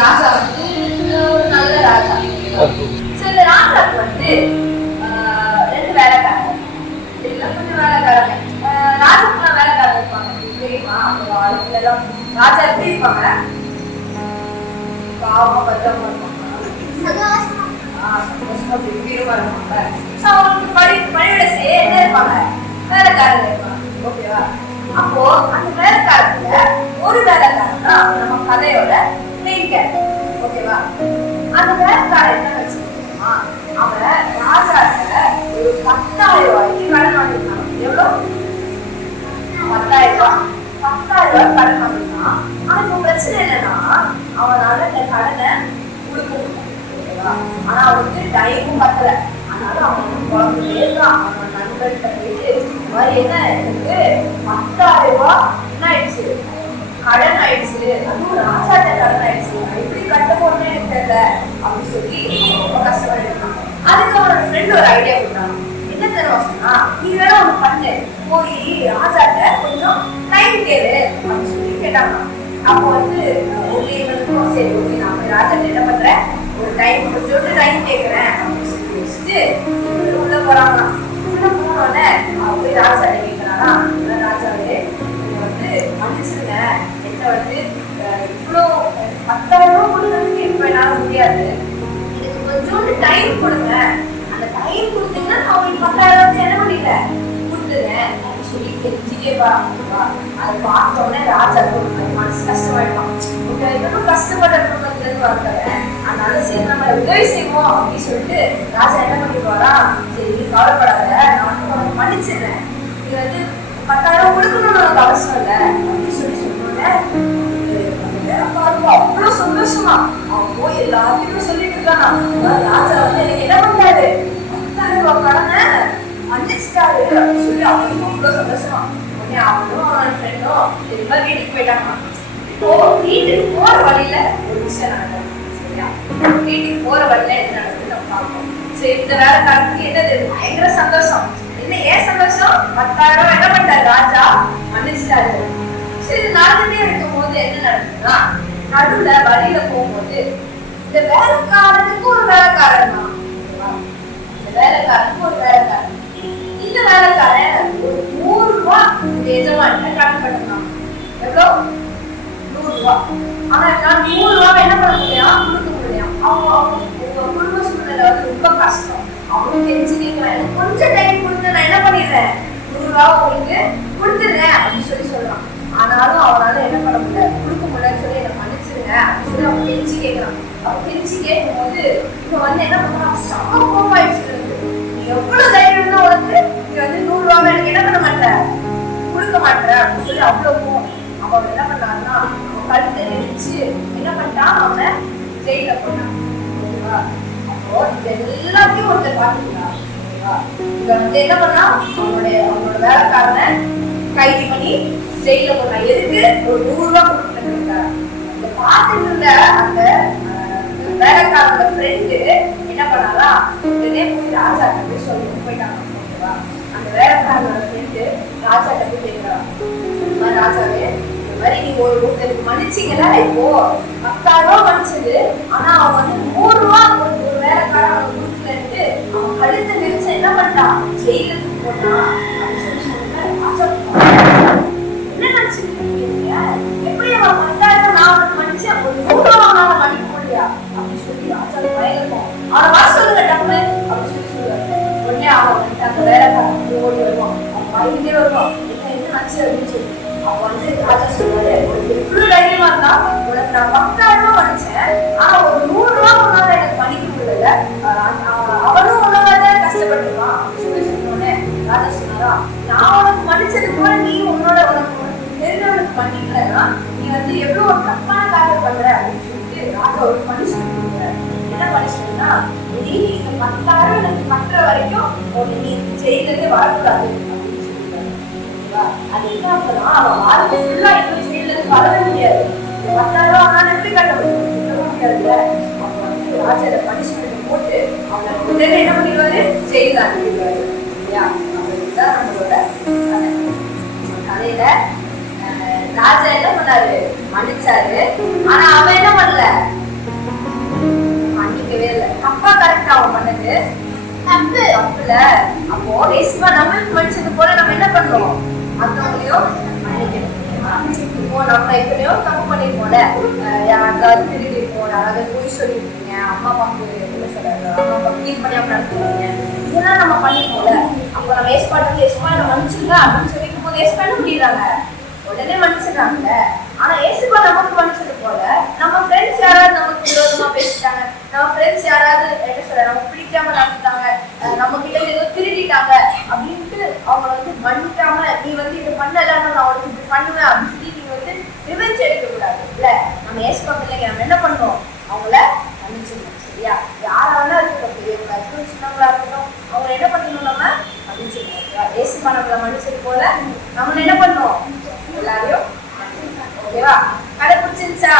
ராஜா வந்து ஒரு நல்ல ராஜா. ஸோ இந்த ராஜாக்கு வந்து ரெண்டு வேலைக்காரங்க. சரிங்களா கொஞ்சம் வேலைக்காரங்க. ராஜாக்குலாம் வேலைக்காரங்க இருப்பாங்க. தெரியுமா? அவங்க ஆளுங்க எல்லாம். ராஜா எப்படி இருப்பாங்க? பாவமா பத்திரமா இருப்பாங்க. சந்தோஷமா. கம்பீரமா இருப்பாங்க. ஸோ அவங்களுக்கு பணி செய்ய என்ன இருப்பாங்க. வேலைக்காரங்க இருப்பாங்க. ஓகேவா அப்போ அந்த வேலைக்காரத்துல ஒரு வேலைக்காரன் தான் நம்ம கதையோட மெயின் ஓகேவா? அந்த வேலைக்காரன் என்ன வச்சுக்கோமா அவன் ராஜாட்ட ஒரு பத்தாயிரம் ரூபாய்க்கு கடன் வாங்கிருக்கான் எவ்வளோ? பத்தாயிரம் ரூபாய் பத்தாயிரம் ரூபாய் கடன் வாங்கியிருக்கான். ஆனா இப்போ பிரச்சனை என்னன்னா அவனால இந்த கடனை கொடுக்க முடியல. ஆனா அவனுக்கு டைமும் பத்தல. அதனால அவன் குழந்தையே இருக்கான். அவன் நண்பர்கிட்ட போயிட்டு மாதிரி என்ன எனக்கு பத்தாயிரம் ரூபாய் என்ன ஆயிடுச்சு? கடன் ஆயிடுச்சு அதுவும் ராஜாட்ட கடன் ஆயிடுச்சு எப்படி கட்ட போறேன்னு எனக்கு தெரியல. அப்படின்னு சொல்லி ரொம்ப கஷ்டப்பட்டு அதுக்கு அவனோட ஃப்ரெண்ட் ஒரு ஐடியா கொடுத்தாங்க. என்ன தெரியும் சொன்னா நீ வேணா ஒண்ணு பண்ணு. போய் ராஜாட்ட கொஞ்சம் டைம் கேளு. அப்படின்னு சொல்லி கேட்டாங்க. அப்போ வந்து ஓகே இவனுக்கும் சரி ஓகே நான் போய் ராஜாட்ட என்ன பண்றேன்? ஒரு டைம் கொஞ்சோண்டு டைம் கேட்கறேன் அப்படின்னு சொல்லி வச்சுட்டு உள்ள போறாங்க. உள்ள போனோடனே போய் ராஜா வந்து இவ்வளோ பத்தாயிரம் ரூபாய் கொடுக்கறதுக்கு இப்ப என்னால முடியாது. எனக்கு கொஞ்சோண்டு டைம் கொடுங்க. அந்த டைம் கொடுத்தீங்கன்னா நான் உங்களுக்கு பத்தாயிரம் வந்து என்ன பண்ணிடுற கொடுத்துறேன் அப்படின்னு சொல்லி கெஞ்சிட்டே வராங்க அதை பார்த்த உடனே ராஜா ஒரு மனசு கஷ்டமாயிடுவான். ஓகே இவனும் கஷ்டப்பட்ட குடும்பத்துல இருந்து வந்தவன் அதனால சரி நம்ம உதவி செய்வோம் அப்படின்னு சொல்லிட்டு ராஜா என்ன பண்ணிடுவாரா சரி நீ கவலைப்படாத. நான் வந்து உனக்கு மன்னிச்சிடுறேன். இது வந்து பத்தாயிரம் கொடுக்கணும்னு உனக்கு அவசியம் இல்லை. சந்தோஷமா? அவன் போய் எல்லாத்தையும் சொல்லிட்டு இருக்கானா. ராஜா வந்து எனக்கு என்ன பண்ணாரு பத்தாயிரம் ரூபாய் கடனை மன்னிச்சிட்டாரு அப்படின்னு சொல்லி அவனுக்கு ரொம்ப சந்தோஷமா. உடனே அவனும் அவன் ஃப்ரெண்டும் எல்லாம் வீட்டுக்கு போயிட்டாங்க இப்போ வீட்டுக்கு போற வழியில ஒரு விஷயம் நடக்கும் சரியா? வீட்டுக்கு போற வழியில என்ன நடக்குது நம்ம பார்ப்போம். சரி இந்த வேலைக்காரத்துக்கு என்னது? பயங்கர சந்தோஷம். என்ன ஏன் சந்தோஷம்? பத்தாயிரம் ரூபாய் என்ன பண்ணாரு ராஜா? மன்னிச்சிட்டாரு சரி நாலு பேர் இருக்கும் போது என்ன நடக்குதுன்னா நடுவுல வழியில போகும்போது இந்த வேலைக்காரனுக்கு ஒரு வேலைக்காரன் தான். இந்த வேலைக்காரனுக்கு ஒரு வேலைக்காரன். இந்த வேலைக்காரன் ஒரு நூறு ரூபா இந்த கடன் கட்டணும் எவ்வளோ? நூறு ரூபா ஆனா நான் நூறு ரூபா என்ன பண்ண முடியும்? கொடுக்க முடியும். அவங்க அவங்க உங்க குடும்ப சூழ்நிலை வந்து ரொம்ப கஷ்டம். அவங்க கெஞ்சி எனக்கு கொஞ்சம் டைம் கொடுத்து நான் என்ன பண்ணிடுறேன்? நூறு ரூபா உங்களுக்கு கொடுத்துடுறேன் அப்படின்னு சொல்லி சொல்றான். ஆனாலும் அவனால என்ன பண்ண முடியாது? சொல்லி அவன் கெஞ்சி கேட்கறான் அவன் கேட்கும்போது இவன் வந்து என்ன பண்றான் செம்ம நீ எவ்வளவு தைரியம் தான் உனக்கு? நீ வந்து நூறு ரூபாய் எனக்கு என்ன பண்ண மாட்ட? கொடுக்க மாட்ட அப்படின்னு சொல்லி அவ்வளவு அவன் என்ன பண்ணான்னா அவன் கழுத்தை நெரிச்சு என்ன பண்ணிட்டான் அவன் ஜெயில போட்டான் ஓகேவா அப்போ இது எல்லாத்தையும் ஒருத்தர் பார்த்துக்கலாம் ஓகேவா இவன் வந்து என்ன பண்ணா? அவனுடைய அவனோட வேலைக்காரனை கைது பண்ணி ஜெயில போட்டான் எதுக்கு? ஒரு நூறு ரூபா இந்த பார்த்துட்டு இருந்த அந்த அஹ், ஃப்ரெண்டு என்ன பண்ணாரா உடனே போய் ராஜா போய் சொல்லி போயிட்டாங்க ஓகேவா அந்த வேலைக்காரனோட ஃப்ரெண்டு ராஜா கிட்ட போய் கேட்கிறான் ராஜாவே இந்த மாதிரி நீங்க ஒரு ஒருத்தருக்கு மன்னிச்சீங்கன்னா இப்போ பத்தாயிரம் ரூபா மன்னிச்சது. ஆனா அவன் வந்து நூறு ரூபா ஒரு ஒரு வேலைக்காரன் அவன் கொடுக்கலன்ட்டு அவன் கழுத்து நெரிச்சு என்ன பண்ணிட்டான் ஜெயிலுக்கு போட்டான் அப்படின்னு சொல்லி சொன்னேன் ராஜா என்ன நினைச்சிருக்கீங்க அவன் வந்து ராஜா சொல்லுவாரு உனக்கு தைரியமா இருந்தா உனக்கு நான் பத்தாயிரம் ரூபாய் நீ வந்து எவ்வளவு ஒரு தப்பான காரியம் பண்ற அப்படின்னு சொல்லிட்டு ராஜா ஒரு பனிஷ்மெண்ட் என்ன பனிஷ்மெண்ட்னா நீ நீங்க பத்தாயிரம் எனக்கு கட்டுற வரைக்கும் உன்னை நீ ஜெயில வரக்கூடாது அப்படின்னு சொல்லிட்டாரு. அது என்ன அப்படின்னா அவன் வாழ்க்கை ஃபுல்லா வரவே முடியாது. பத்தாயிரம் ரூபாய் எப்படி கட்ட முடியும்? சுத்தமா முடியாதுல்ல. வந்து ராஜா பனிஷ்மெண்ட் போட்டு அவனை உடனே என்ன பண்ணிடுவாரு? அனுப்பிடுவாரு. இல்லையா? நம்மளோட கதையில ராஜா என்ன பார்த்தாரு மன்னிச்சாரு. ஆனா அவன் என்ன பண்ணல? அப்பா கரெக்ட் அவன் பண்ணது. தப்பு. தப்புல. அப்போ ஏசுவா நம்மளுக்கு மன்னிச்சது போல நம்ம என்ன பண்ணுவோம்? மத்தவங்களையும் மன்னிக்கணும். இப்போ நம்ம எத்தனையோ தப்பு பண்ணிருப்போம்ல. அஹ் யாராவது திருடி இருப்போம் யாராவது பொய் சொல்லிருப்பீங்க அம்மா அப்பாவுக்கு என்ன சொல்றாங்க? அம்மா அப்பா க்ளீன் பண்ணாம நடத்துவீங்க இதெல்லாம் நம்ம பண்ணிருப்போம்ல. அப்போ நம்ம ஏசு பாட்டு ஏசுப்பா நம்ம மன்னிச்சுங்க அப்படின்னு சொல்லி போது ஏசு பண்ண முடியறாங்க. உடனே ஆனா ஏசுப்பா நமக்கு மன்னிச்சது போல நம்ம ஃப்ரெண்ட்ஸ் யாராவது நமக்கு விரோதமா பேசிட்டாங்க நம்ம ஃப்ரெண்ட்ஸ் யாராவது என்ன சொல்ற நமக்கு பிடிக்காம நடந்துட்டாங்க நம்ம கிட்ட ஏதோ திருடிட்டாங்க அப்படின்ட்டு அவங்க வந்து மன்னிக்காம நீ வந்து இது பண்ணல நான் உனக்கு இப்படி பண்ணுவேன் அப்படின்னு சொல்லி நீங்க வந்து ரிவெஞ்ச் எடுக்க கூடாது இல்ல? நம்ம ஏசுப்பா பிள்ளைங்க நம்ம என்ன பண்ணுவோம்? அவங்கள மன்னிச்சிடணும் சரியா? யாராலும் வேணா இருக்கட்டும் பெரியவங்களா இருக்கட்டும் சின்னவங்களா இருக்கட்டும் அவங்க என்ன பண்ணிடணும் நம்ம? மன்னிச்சிடணும் ஏசுப்பா நம்மள மன்னிச்சது போல நம்மள என்ன பண்ணோம் ஓகேவா? கடை பிடிச்சிருச்சா